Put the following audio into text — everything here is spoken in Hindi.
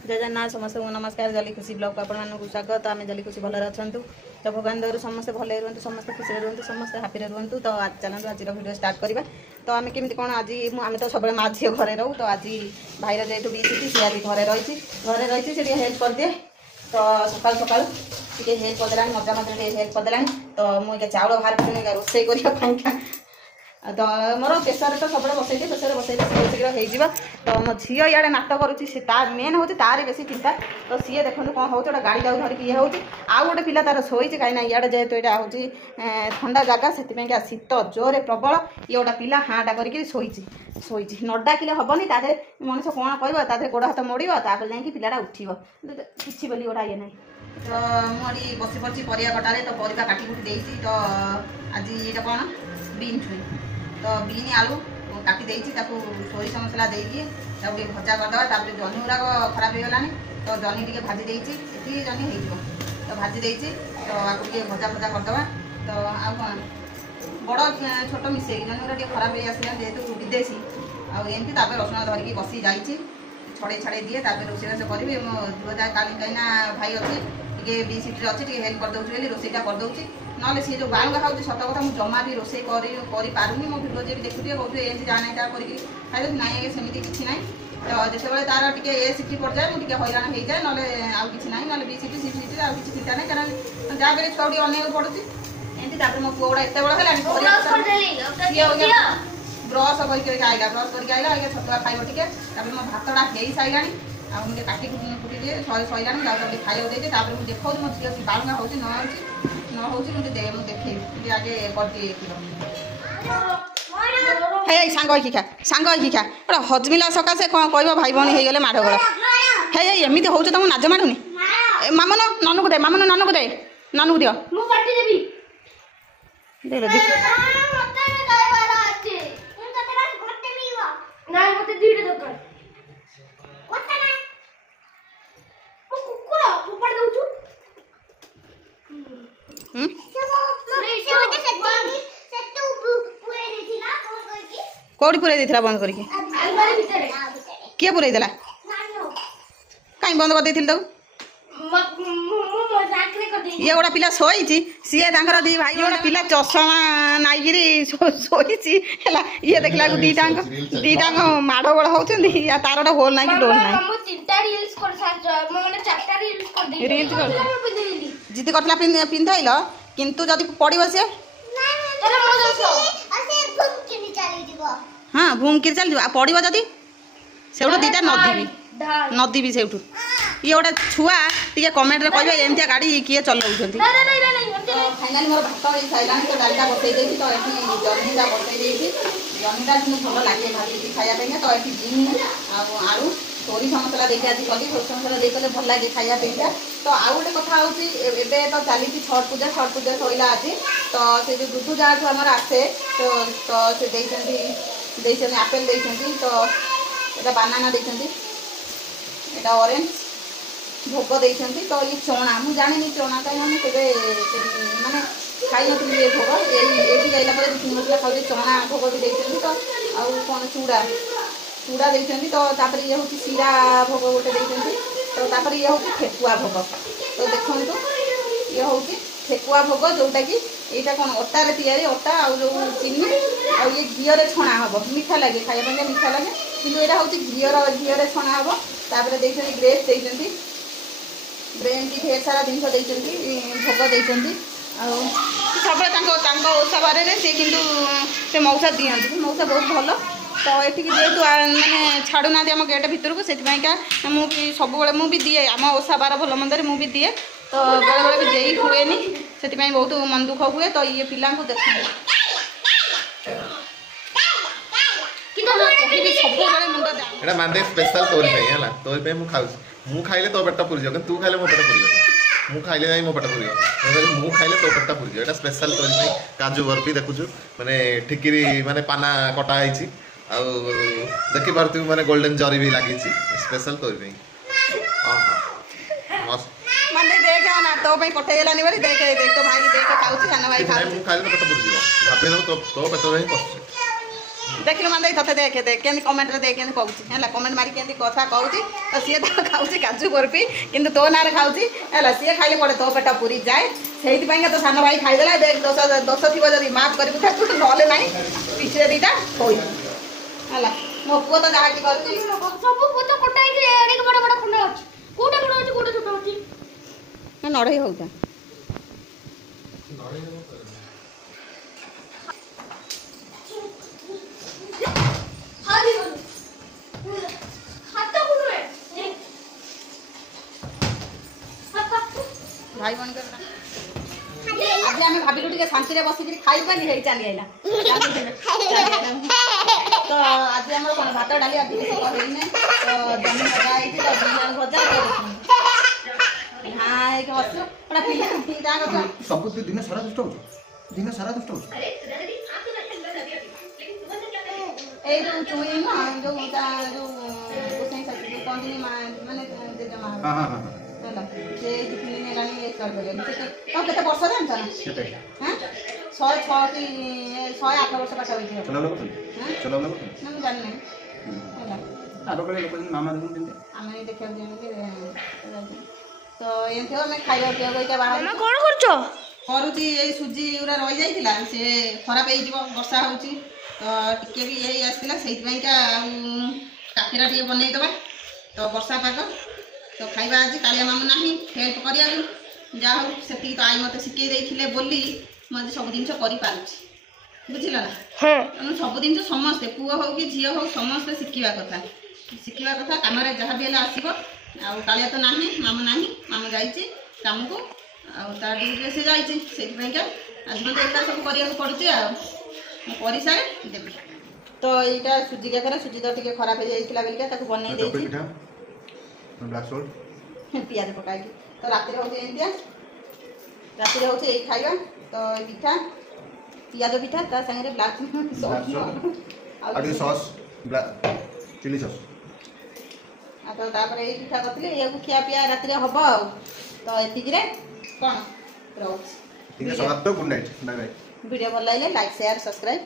जय जगन्नाथ समस्त को नमस्कार। जली खुशी ब्लॉग को आपको स्वागत। आम जली खुशी भलि अच्छा तो भगवान दर समस्त भले रुहतु, समस्त खुशी रुहतु, समस्त हापी रुहतु। तो आज चलते आज वीडियो स्टार्ट करवा। तो आम केमी कौन आज आम तो सब माँ झील घरे रहू। तो आज भाईर जेहतु बीसी सी आज घरे रही से हेल्प कर दिए। तो सकाल सकाल टे हेल्प करदे मजा मजा हेल्प करदे। तो मुझे चाउल बाहर कर रोसे करने तो मोर प्रेसर तो सब बसई प्रेसर बसई शीघ्र हो। तो मो झी इे नाट करुच्ची मेन हूँ तार बेसी चिंता। तो सी देखो कौन हो गाड़ी टाक धरिकी ये होती आउ गोटे पिला तार शोची कहीं इे जेहेतु यहाँ हूँ ठंडा जगह से शीत जोरे प्रबल ये गोटा पिला हाँटा करके शोची न डाकिले हेनी तादे मनीष कौन कह गोड़ हाथ मोड़ तापर जा पिलाटा उठो कि गोटा ये ना। तो मुझे बसी पड़ी परिया कटारे तो परिया काटी कुटी देती। तो आज ये कौन बीन छुई तो बीन आलू काटी देती सोरिष मसला देकी भजा करदे। तापर जह्नी गुराक खराब हो गलानी तो जह्नी टे भाजी देती ये जह्नी हो तो भाजी देती। तो आपको भजा भजा करदे। तो आ कौन बड़ छोट मिसे जह्नी गुरा खराब हो आसला जेहेतु विदेशी आमती रसुण धरिकी बसी जाइए छड़े छाड़े दिए रोषेईबास करी मो झुआ जाए कहीं भाई अच्छी टे बी सीट्रे अच्छी टे हेल्प करदे रोषेईटा करदे। ना सी जो बालुगा खाऊँ सत कथा मुझे जमा भी रोसे पारूनी मो भिडियो जी देखुए कहते एमती जाना कर खाई ना सेमती किसी ना। तो जिते तार टे ए सीटी पड़ जाए मुझे हैरान हो जाए ना आउ कि ना ना बी सीटी सी सीटी आउ कि चिंता ना कारण जहाँ भी छुआ अनेक पड़ुची एमती। मो पुआ गुड़ा एत बड़ा ब्रश करके आइला ब्रश करके आइला आगे छतुआ खाइब टे मो भातटा हो सारा आ मुझे काटी कुटी दिए सैला खाइबा देते। मुझे देखा मो झील बालुगा हो न हो मुझे देखे आगे करदिए सांग खा गोटे हजमिला सकाशे कौन कह भाई भौणी हो गले माड़ गोड़ हे एमती हो तुम नाज माड़ुनी मामन ननु को दे मामन ननु को दे ननु दियो कौटी पुरे देथिला बंद करके किए पुरे देला कहीं बंद कर देथिल तो ये गोटा पिला शोई सी दी भाई गोटा पिला चषमा नाइकी शोई ये देखला दीटा माड़ गोड़ होती तार गोटे होल ना कि डोर ना जिद करला पिंधाइल किंतु जदि पड़ो सी हाँ भूमकिरी चल पड़ो जदि से दीटा नदी भी से ये गोटे छुआ टे कमेंट रे कह एमती गाड़ी किए चलाऊँ। फाइनाली मोर भात हो सारा तो डालटा बसई देती। तो ये जह्नीटा बसई देती जह्नीटा भल लगे भाजी खायापी। तो ये बीन आलू सोरिष मसला देखिए आज कली सोरिष मसला देते भल लगे खायापी। तो आउ गोटे कथा होबे तो चली छठ पूजा सैला आज। तो से जो दुधु जहाँ आमर आसे तो से आपेल देती। तो यहाँ बानाना देती एटा ऑरेंज भोग देती। तो ये चना मुझे जानी चना कहीं केवे माने खाई नी ये भोग ये जाइला 2-3 मसला खाऊ चना भोग भी देती। तो आउ कौन चूड़ा देती। तो ये हूँ सीरा भोग गोटे देती। तो ये हूँ ठेकुआ भोग। तो देखो ये हूँ ठेकुआ भोग जोटा कि यहाँ कौन अटारे तैयारी अटा आउ जो चीनी आउ ये घीरे छणा हम मीठा लगे खाइबा मीठा लगे कि यहाँ हूँ घीरे छणा हम। तापर देखते ग्रेप्स देती एमती ढेर सारा जिन देती भोग देती। सब ओषा बारे सी कि मौसा दिखती मौसा बहुत भल। तो ये जेहतु मैंने छाड़ूना आम गेट भितर को से मुझे सब मुझे दिए आम ओषा बार भल मंदर मुझे दिए। तो बेले बेले भी दे हुए से बहुत मन दुख हुए। तो ये पिला देख एटा मानदे स्पेशल तोरी पे हला तोरी पे मु खाइले तो पेट पुरी जो तू खाइले मो पेट पुरी मु खाइले नहीं मो पेट पुरी मु खाइले तो पेट पुरी एटा स्पेशल तोरी पे काजू बर्फी देखुछु माने ठिकिरी माने पाना कटा आइछि आ देखि पारतु माने गोल्डन जरी भी लागी छि स्पेशल तोरी पे मस्त माने देख ना तो पे कटेलानी बारी देख तो भाई देख खाउछि खाना भाई खाउ मु खाइले तो पेट पुरी जो भाबे तो पेट रे पछ देखिल माने तते देखे देख केन कमेंट रे देख केन कहूची हैला कमेंट मारी केन कथा कहूची तो सी तो खाऊची काजू बर्फी किंतु तो नार खाऊची हैला सी खाइले पड़े तो पेट पूरी जाए सेहित पई तो सानो भाई खाई देला देख दोष थिबो जदी माफ करबु ताकू नले नाही पिछे दीटा होई हैला मो पुओ तो जहा की करची सब पुओ कोटा ही एडी बड़ बड़ खुंडा अछि कोटा बड़ अछि कोटा छोटा अछि ना नड़ई होता हादी हाथ तो कुन रे भाई बन कर आज आम भाविलु टिके शांति रे बसिक खाई पानी हेई चली आइला तो आज हमर कोन भात डाली आज बेसी करेई नै तो जमी भजा आइती तो बिना भजा हां एक हसु पड़ा पिला पिला को सब कुछ दिन सारा दुष्ट हो दिन सारा दुष्ट हो ए जो चुई ना जो उसने सच्ची कौन दी माने जे जमा हां हां हां ହେଲା ସେ ଦିନେ ଗାଣି ଷ୍ଟାର୍ଟ କରିଗଲି ତ କେତେ ବର୍ଷ ଜାଣିଛ ନା କେତେ ହାଁ 106 କି 108 ବର୍ଷ ପାଖାପାଖି ହେବ ଚଲାଉଲା କଥା ଚଲାଉଲା କଥା ନା ମୁଁ ଜାଣିନି ହେଲା ଆଗ କାଳେ ଲୋକ ମାମା ଦେଖୁଛନ୍ତି ଆମେ ଦେଖିବାକୁ ଯେମିତି ତ ଏମିତି ଆମେ ଖାଇବା ପିଇବାକୁ ଏଇଟା ବାହାରେ କଣ କରୁଛ କରୁଛି ଏଇ ସୁଜି ଗୁରା ରହି ଯାଇଥିଲା ସେ ଖରାପ ହେଇଯିବ ବର୍ଷା ହେଉଛି ତ ଟିକେ ବି ଏଇ ଆସିଥିଲା ସେଇଥିପାଇଁକା ଆଉ କାକେରା ଟିକେ ବନେଇଦେବା ତ ବର୍ଷା ପାଗ तो खाइबा आज कालिया मामू नाही हेल्प करिया जा हो सेती तो आई मते सिके देथिले बोली म सब जिंस करि पारुछि बुझिला ना हां सब जिंस समस्त पुओ हो कि झियो हो समस्त सिकिबा कथा कामरे जहा भी हला आसीबो आ कालिया तो नाही मामू जाईची काम को आ ता ड्यूटी से जाईची सेति पई का आज मते एटा सब करिया पड़ुछि आ म करि सारे देबी तो एटा सुजी के करे सुजी तो टिके खराब हो जाईतिला बेलका ताको बनै देछि ब्लैक सॉल्ट पियाज पकाई तो राति होते एंतिया राति होते ए खाइबा तो पिठा पियाज पिठा ता संगे ब्लैक सॉस आडी सॉस ब्लैक चिली सॉस आ तो तापर ए पिठा करथले ए खिया पिया राति रे हबो तो एतिक रे कोन रोज ठीक है समाप्त good night bye bye video भल लागले लाइक शेयर सब्सक्राइब